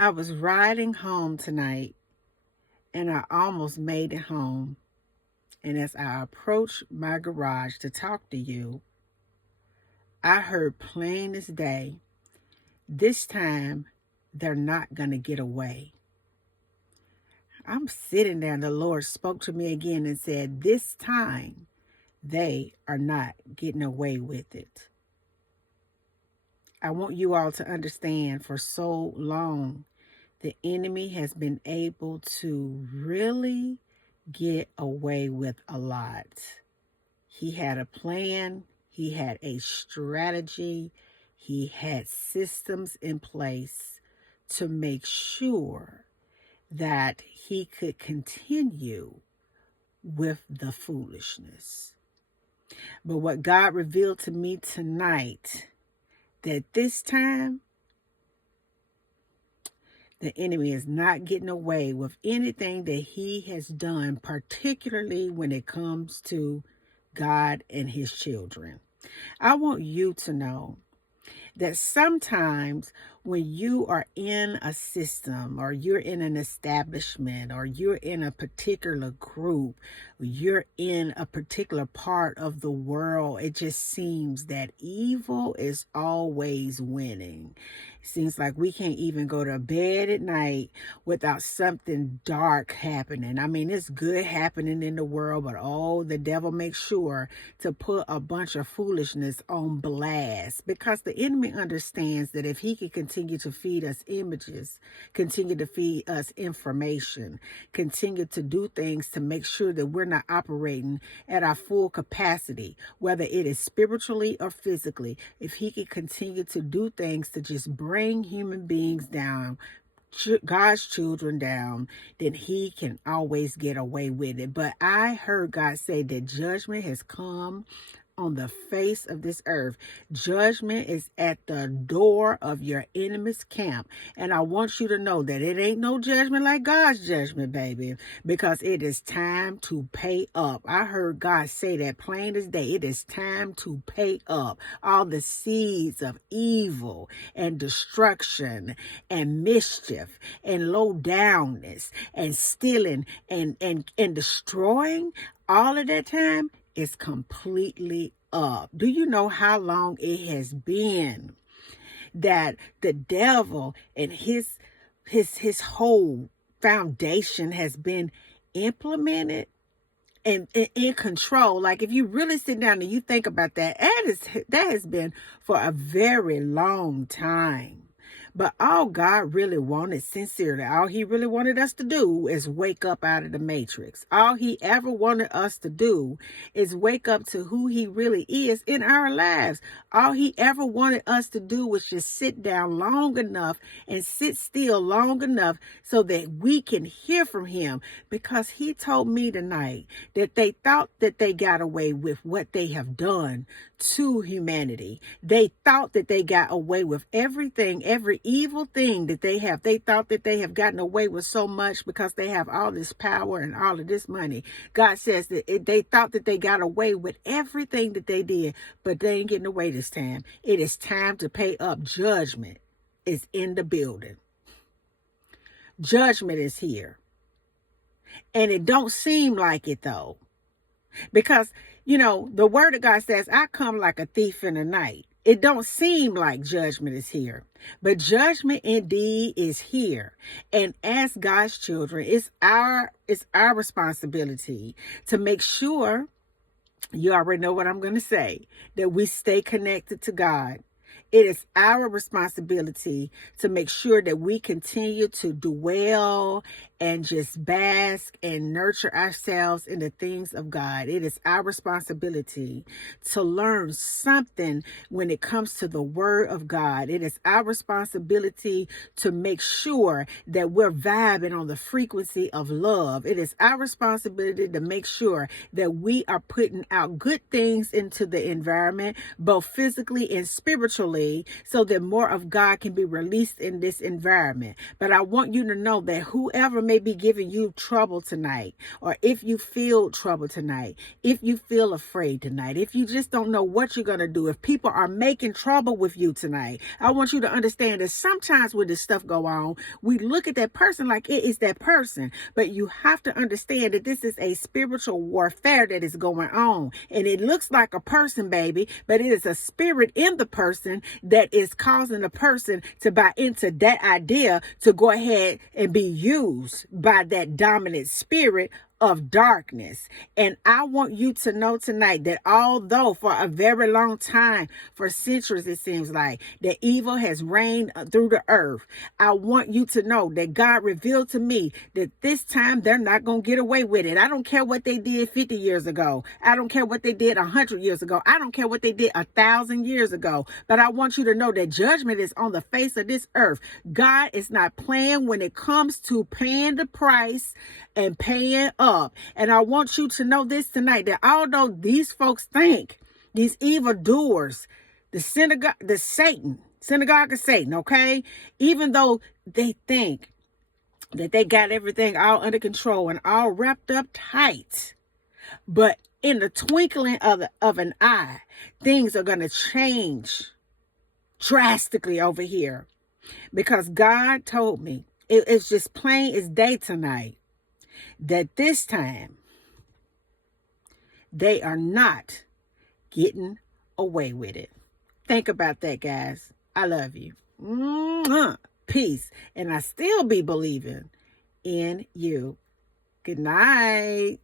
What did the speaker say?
I was riding home tonight and I almost made it home. And as I approached my garage to talk to you, I heard plain as day, this time they're not going to get away. I'm sitting there and the Lord spoke to me again and said, this time they are not getting away with it. I want you all to understand, for so long, the enemy has been able to really get away with a lot. He had a plan, he had a strategy, he had systems in place to make sure that he could continue with the foolishness. But what God revealed to me tonight, that this time the enemy is not getting away with anything that he has done, particularly when it comes to God and his children. I want you to know that sometimes when you are in a system or you're in an establishment or you're in a particular group, you're in a particular part of the world, it just seems that evil is always winning. It seems like we can't even go to bed at night without something dark happening. I mean, it's good happening in the world, but the devil makes sure to put a bunch of foolishness on blast, because the enemy understands that if he can continue to feed us images, continue to feed us information, continue to do things to make sure that we're not operating at our full capacity, whether it is spiritually or physically, if he can continue to do things to just bring human beings down, God's children down, then he can always get away with it. But I heard God say that judgment has come on the face of this earth. Judgment is at the door of your enemy's camp. And I want you to know that it ain't no judgment like God's judgment, baby, because it is time to pay up. I heard God say that plain as day. It is time to pay up. All the seeds of evil and destruction and mischief and low downness and stealing and destroying, all of that time is completely up. Do you know how long it has been that the devil and his whole foundation has been implemented and in control? Like, if you really sit down and you think about that, that has been for a very long time. But all God really wanted, sincerely, all he really wanted us to do is wake up out of the matrix. All he ever wanted us to do is wake up to who he really is in our lives. All he ever wanted us to do was just sit down long enough and sit still long enough so that we can hear from him. Because he told me tonight that they thought that they got away with what they have done to humanity. They thought that they got away with everything, every evil thing that they have. They thought that they have gotten away with so much because they have all this power and all of this money. God says that they thought that they got away with everything that they did, but they ain't getting away this time. It is time to pay up. Judgment is in the building. Judgment is here. And it don't seem like it, though. Because, the word of God says, I come like a thief in the night. It don't seem like judgment is here, but judgment indeed is here. And as God's children, it's our responsibility to make sure, you already know what I'm going to say, that we stay connected to God. It is our responsibility to make sure that we continue to dwell and just bask and nurture ourselves in the things of God. It is our responsibility to learn something when it comes to the word of God. It is our responsibility to make sure that we're vibing on the frequency of love. It is our responsibility to make sure that we are putting out good things into the environment, both physically and spiritually, spiritually so that more of God can be released in this environment. But I want you to know that whoever may be giving you trouble tonight, or if you feel trouble tonight, if you feel afraid tonight, if you just don't know what you're going to do, if people are making trouble with you tonight, I want you to understand that sometimes when this stuff go on, we look at that person like it is that person. But you have to understand that this is a spiritual warfare that is going on. And it looks like a person, baby, but it is a spirit in the person that is causing the person to buy into that idea to go ahead and be used by that dominant spirit of darkness. And I want you to know tonight that although for a very long time, for centuries it seems like, that evil has reigned through the earth, I want you to know that God revealed to me that this time they're not going to get away with it. I don't care what they did 50 years ago. I don't care what they did 100 years ago. I don't care what they did 1,000 years ago. But I want you to know that judgment is on the face of this earth. God is not playing when it comes to paying the price and paying up. And I want you to know this tonight, that although these folks think, these evildoers, the synagogue of Satan, okay, even though they think that they got everything all under control and all wrapped up tight, but in the twinkling of an eye, things are going to change drastically over here, because God told me, it's just plain as day tonight, that this time they are not getting away with it. Think about that, guys. I love you. Peace. And I still be believing in you. Good night.